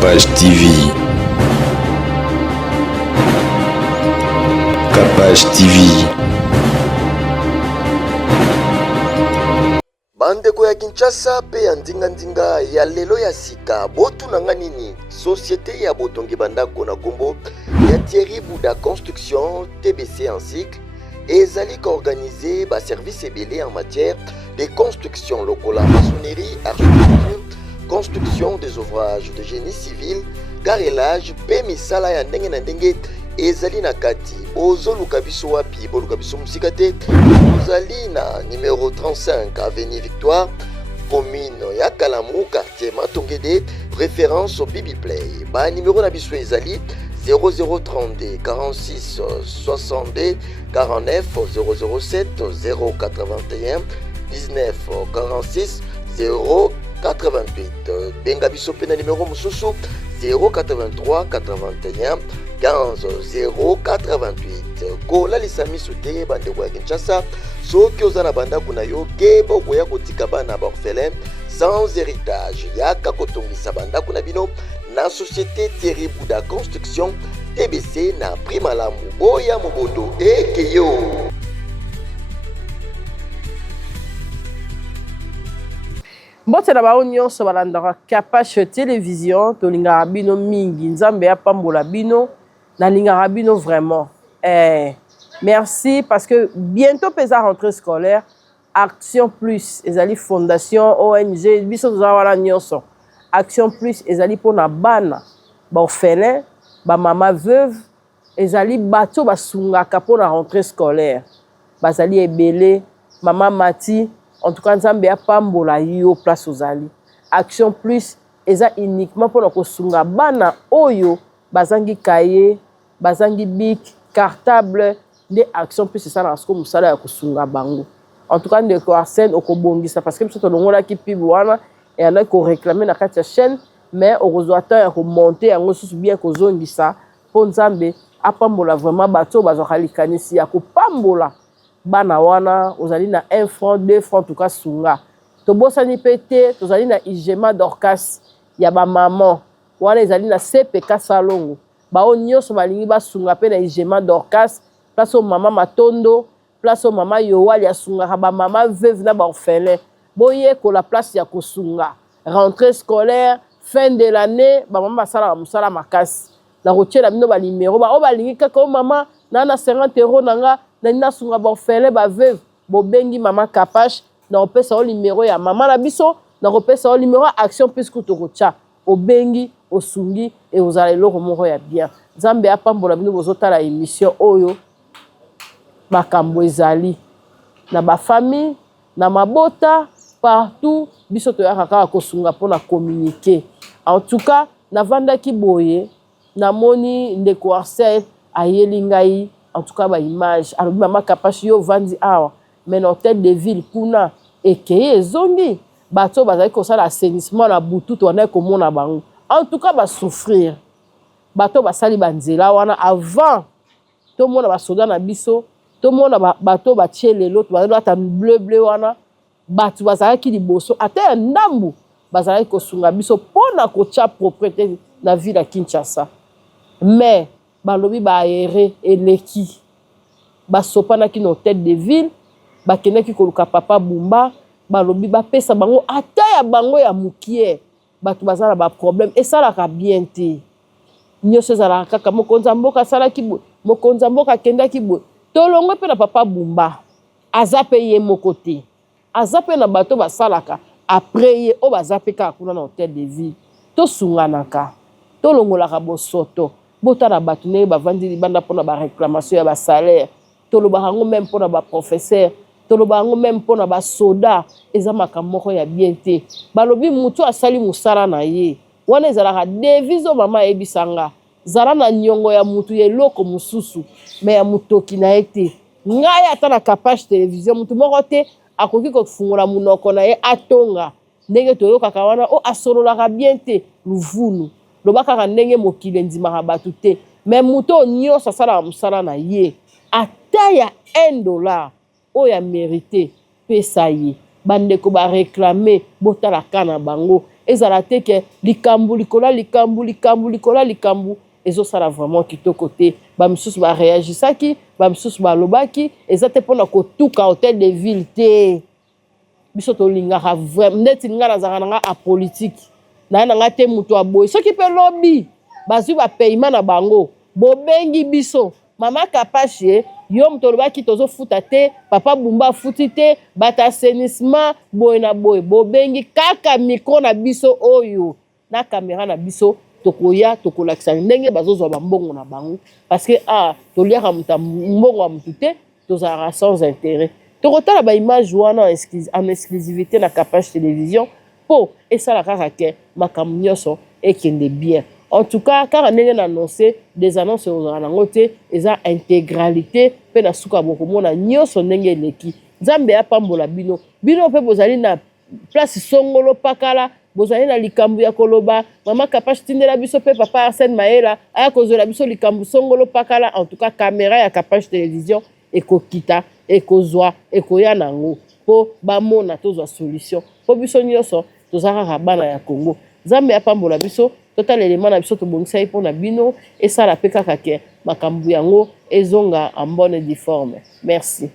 Capage TV. Capage TV. Bandeko ya Kinshasa pe ya ndinga ya lelo ya sika botu nanga nini société ya botongi bandako na kombo ya Thierry Bouda Construction TBC en cycle ezali organisé ba service ebele en matière de construction lokola maçonnerie, architecture, construction des ouvrages de génie civil, carrelage pe misala ya ndenge na ndenge ezali na kati bozoluka biso wapi boluka biso musika te bozali na numéro 35 avenue Victoire commune ya Kalamrou quartier Matongede référence au Bibi Play ba numéro na biso ezali 0032 46 62 49 007 081 19 46 088 benga biso pe na numéro mususu 083 81 15 088 kola lisamiso te bandeko ya Kinshasa soki oza na bandako na yo keba okoya kotika bana baorphelin sans héritage yaka kotongisa bandako na bino na société Thierry Bouda Construction TBC na prix malamu boya mobondo ekeyo. Mbote na bao nyonso balandaka Capage télévision tolingaka bino mingi nzambe ya pambola bino nalingaka bino vraiment merci parce que bientôt pesa rentrée scolaire Action Plus ezali fondation ONG biso toza wana nyonso Action Plus ezali pona bana ba orphelin ba mama veuve ezali bato basungaka pona rentrée scolaire bazali ebele mama Mati. En tout cas, nzambe ya pambola yo place ozali. Action Plus eza uniquement pour kosunga bana oyo bazangi cahier, bazangi bic, cartable de Action Plus c'est ça na sko musala ya kosunga bango. En tout cas, ndeko Arsène okobongisa parce que biso tolongola ki pib wana et ana ko réclamer na kati ya chaîne mais okozoata ya ko monter yango susu bien kozongisa po nzambe apambola vraiment bato bazokalikanisi ya kopambola bana wana ozali na 1 franc 2 francs tout cas sunga tobosani pete tozali na igema dorcas ya ba maman wana ezali na CPK salongo bao nyonso balingi basunga pe na igema dorcas place au mama matondo place au mama yowali ya sunga ba mama veuve na ba orphelin boye ko la place ya kosunga rentrée scolaire fin de l'année ba mama sala musala makasi la rotiela bino ba numéro ba o balingi kaka o mama na 50 € nanga na sunga ba orphelin ba veuve bo bengi mama Capage na opesa o numéro ya mama na biso na opesa o numéro Action Plus kutokocha o bengi o sungi et aux alelo moko ya bien nzambe apambola bino bozotala émission oyo makambo ezali na ba famille na mabota partout biso to yakaka kosunga pona communiquer en tout cas na vandaki boye na moni ndeko Arsène ayeli ngai en tout cas ba image alors mama Capage yo vandi awa mais na hôtel de ville kuna ekeye ezongi bato bazali kosala assainissement na butu to na komona bango en tout cas ba souffrir bato basali banzela wana avant to mona ba soda na biso to mona bato ba tielelo to bazali ata bleu wana bato bazali ki liboso ata ndambu bazali kosunga biso pona kocha propriété na ville ya Kinshasa mais balobi ba aéré eleki basopanaki na hôtel de ville bakendaki koluka papa Bumba balobi bapesa bango ata ya bango ya mukie bato bazala ba problème esalaka bien te nyonso ezalaka kaka mokonza mboka asalaki boye mokonza mboka akendaki boye tolongwe mpe na papa Bumba aza mpe ye moko te aza mpe na bato basalaka après ye oyo baza mpe kaka kuna na hôtel de ville tosunganaka tolongolaka bosoto botala bato ndenge bavandi libanda mpona baréclamation ya basalaire tolobaka yango même mpona baprofesseur tolobaka yango même mpona basoda eza makambo moko ya bien te balobi mutu asali mosala na ye wana ezalaka devise oyo mama ayebisanga zala na niongo ya mutu ya eloko mosusu me ya motoki na ye te ngai ata na Capage télévision mutu moko te akoki kofungola munoko na ye atonga ndenge toyokaka wana o asololaka bien te luvunu loba kaka ndenge mokili ndimaka bato te me mutu oyo nyonso asalaka mosala na ye ata ya $1 oyo ya mérité pesa ye bandeko ba réclamer botala kana bango ezala te ke likambu likola likambu ezo sala vraiment kitoko te ba misusu ba réagisaki ba misusu ba lobaki ezate pona ko tuka hôtel de ville te biso to lingaka vraiment neti nga nazaka nga a politique na nga te mutu aboy soki pe lobby bazwi ba paiement na bango bobengi biso mama Kapache yo mutu lobaki tozo futa te papa Bumba futi te bata assainissement boy na boy bobengi kaka micro na biso oyo na caméra na biso tokoya tokolakisa ndenge bazozwa bambongo na bango parce que toliaka muta mbongo wa mutu te tozalaka sans intérêt tokotala ba image wana en exclusivité na Kapache télévision po esala kaka ke makambo nyonso ekende bien. En tout cas, car on a annoncé des annonces aux anangote, ils ont intégralité, pe na suka boko mona nyoso ndenge leki. Nzambe ya pambola bino. Bino pe bozali na place songolo pakala, bozali na likambu ya koloba, mama Kapache tindela biso pe papa Arsène Maela, aya kozola biso likambu songolo pakala, en tout cas caméra ya Kapache télévision ekokita, ekozwa, ekoya nango po bamona tozwa solution. Po biso nyoso tozaka bana ya Congo. Nzambe ya pambola biso total élément na biso to bongisa pour na bino et ça la peka kake makambu yango ezonga en bonne et due forme. Merci.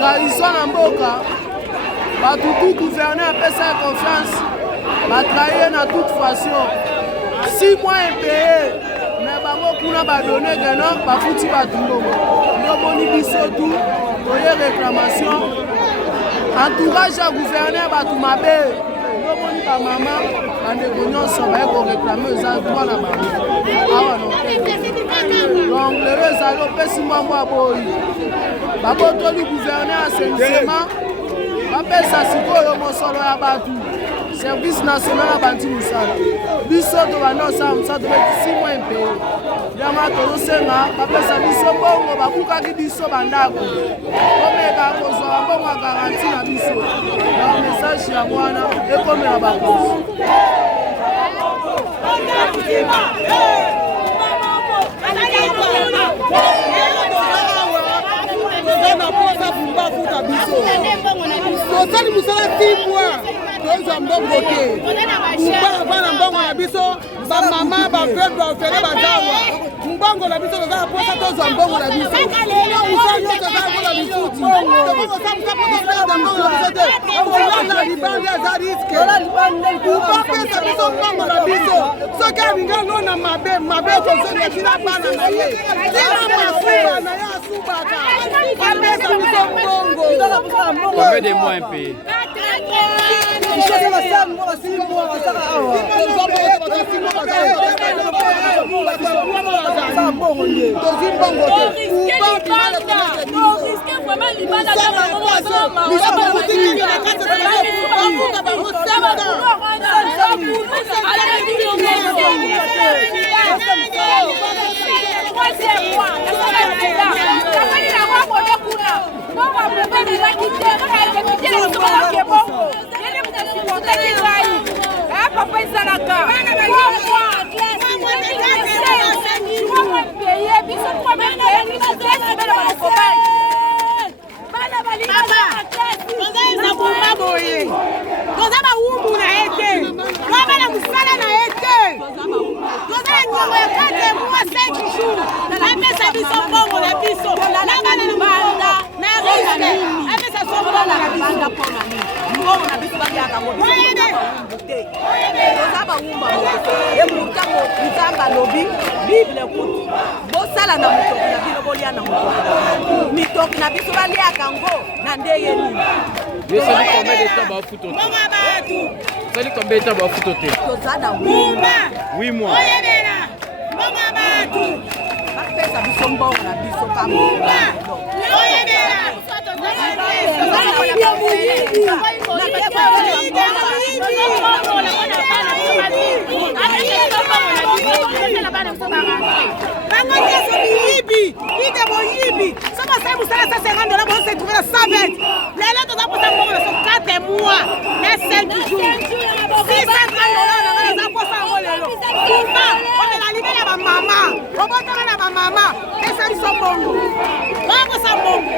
Trahison na mboka, batutu gouverner apesa confiance, batrahir na toute façon. 6 mois impayé, mais bango kuna badonné geno, bafuti batumbongo. Yomoni biso tout, toye réclamation. Entourage ya gouverner batu mabe, yomoni ba mama, bandeko nyonso baye ko réclamer eza droit na bango. Awa no. Donc le ezali opesi mbambo aboyi. Babotoli gouverner assainissement, bapesa sikoyo mosolo ya batu. Service national à Banti Moussala. Biso to banosa msa to 6 mois impayé. Yama to senga bapesa biso bongo babukaki biso bandako. Omeka kozwa bongo garantie na biso. Na message ya mwana ekomela bakosi. Tosali musala 6 mois. Tozo mbongo te. Mbana mbongo na biso, ba mama ba frère ba frère bazawa. Mbongo na biso toza posa tozo mbongo na biso. Musala toza mbongo na bifuti. Mbongo samsa posa mbongo na biso te. Mbongo libanda za riske. Mbongo sa biso mbongo na biso. Soka ninga ngona mabe ko songa kila bana na ye. Tina masuba na ya subaka. Mbesa biso mbongo. Combien de mois impayés? Toza bawumba ye mutango nzamba lobi bible kuti bosala na mutoki na bino bolia na mutoki mitoki na biso balia kango na ndeye nini Yo sali combien de temps ba futote sali combien de temps ba futote tozana 8 mois oyebela monga batu bapesa biso mbongo na biso kamumba oyebela bangoteso miyibi ite boyibi soko sai musala sa $50 bon se trouver la 120 lelo toza posa mbongo na so 4 mois na 5 jours $600 na za posa ngo lelo kumba ona libe na ba mama obotana na ba mama pesa biso mbongo bango sa mbongo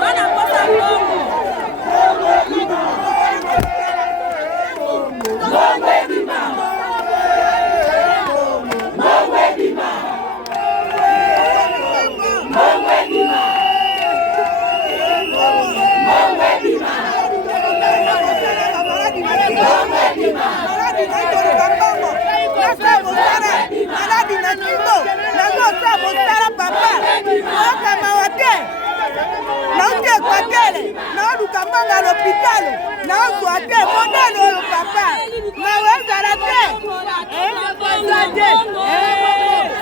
Bana na kino nango osala mosala papa okamawa te nauti ekwatele naoluka mbongo ya lopitalo naozwa te mondele oyo papa mawa ezala te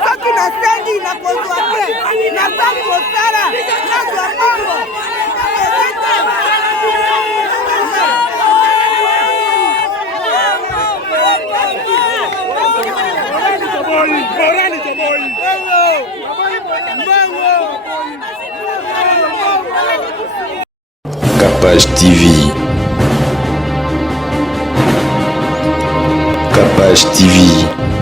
soki nasengi nakozwa te nasali mosala nazwa mbongo Capage TV. Capage TV.